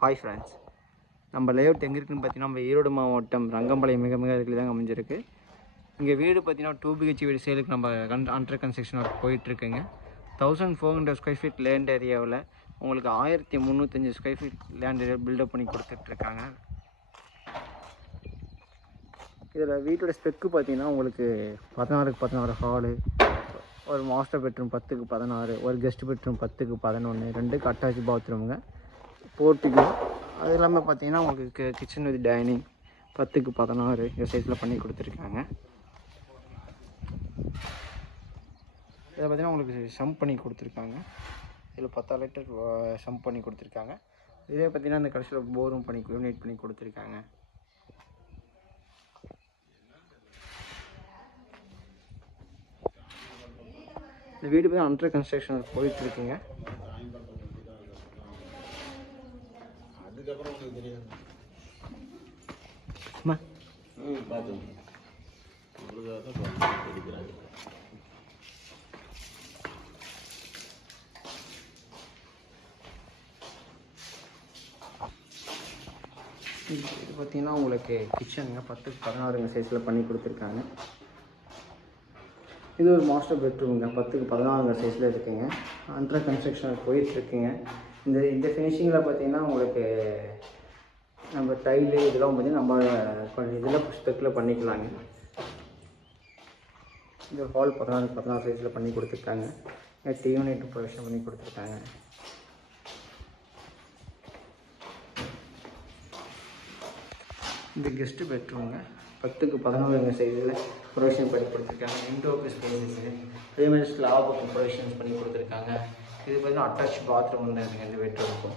Hi friends, நம்ம layout எங்கே இருக்குதுன்னு பார்த்தீங்கன்னா நம்ம ஈரோடு மாவட்டம் ரங்கம்பாளையம் மிக அருகில் தாங்க அமைஞ்சிருக்கு. இங்கே வீடு பார்த்தீங்கன்னா 2 BHK வீடு சேலுக்கு நம்ம அண்டர் கன்ஸ்ட்ரக்ஷன் ஒர்க் போயிட்டுருக்குங்க. 1400 ஸ்கொயர் ஃபீட் லேண்ட் ஏரியாவில் உங்களுக்கு 1305 square feet land area built up பண்ணி கொடுத்துட்ருக்காங்க. இதில் வீட்டோட ஸ்பெக்கு பார்த்தீங்கன்னா உங்களுக்கு 16க்கு 16 ஹாலு, ஒரு மாஸ்டர் பெட்ரூம் 10க்கு 16, ஒரு கெஸ்ட் பெட்ரூம் 10க்கு 11, 2க்கு அட்டாச் பாத்ரூமுங்க, போர்ட்டிகோ. அது இல்லாமல் பார்த்தீங்கன்னா உங்களுக்கு கிச்சன் வித் டைனிங் 10க்கு 16 இந்த சைஸில் பண்ணி கொடுத்துருக்காங்க. இதை பார்த்தீங்கன்னா உங்களுக்கு சம்ப் பண்ணி கொடுத்துருக்காங்க. இதில் 10 லிட்டர் சம்ப் பண்ணி கொடுத்துருக்காங்க. இதே பார்த்தீங்கன்னா இந்த கடைசியில் போரும் பண்ணி யூனிட் பண்ணி கொடுத்துருக்காங்க. இந்த வீடு பார்த்தீங்கன்னா அண்டர் கன்ஸ்ட்ரக்ஷன் போயிட்டுருக்குங்க. அதுக்கப்புறம் உங்களுக்கு தெரியாது. இது பார்த்தீங்கன்னா உங்களுக்கு கிச்சனுங்க 10க்கு 16 சைஸில் பண்ணி கொடுத்துருக்காங்க. இது ஒரு மாஸ்டர் பெட்ரூமுங்க 10க்கு 16 சைஸில் இருக்குங்க. அண்டர் கன்ஸ்ட்ரக்ஷன் போயிட்டுருக்குங்க. இந்த ஃபினிஷிங்கில் பார்த்தீங்கன்னா உங்களுக்கு நம்ம டைலு இதெல்லாம் பார்த்தீங்கன்னா நம்ம இதில் ஸ்பெக்கில் பண்ணிக்கலாங்க. இந்த ஹால் 16க்கு 16 சைஸில் பண்ணி கொடுத்துருக்காங்க. யூனிட் ப்ரொவிஷன் பண்ணி கொடுத்துருக்காங்க. இந்த கெஸ்ட்டு பெட்ரூமுங்க 10க்கு 11 சைஸில் ப்ரொவிஷன் பண்ணி கொடுத்துருக்காங்க. விண்டோக்கு ஸ்பேஸஸு அதே மாதிரி ஸ்லாபுக்கு ப்ரொவிஷன்ஸ் பண்ணி கொடுத்துருக்காங்க. இது பார்த்தீங்கன்னா அட்டாச் பாத்ரூம் தான் இருக்குங்க இந்த பெட்ரூமுக்கும்.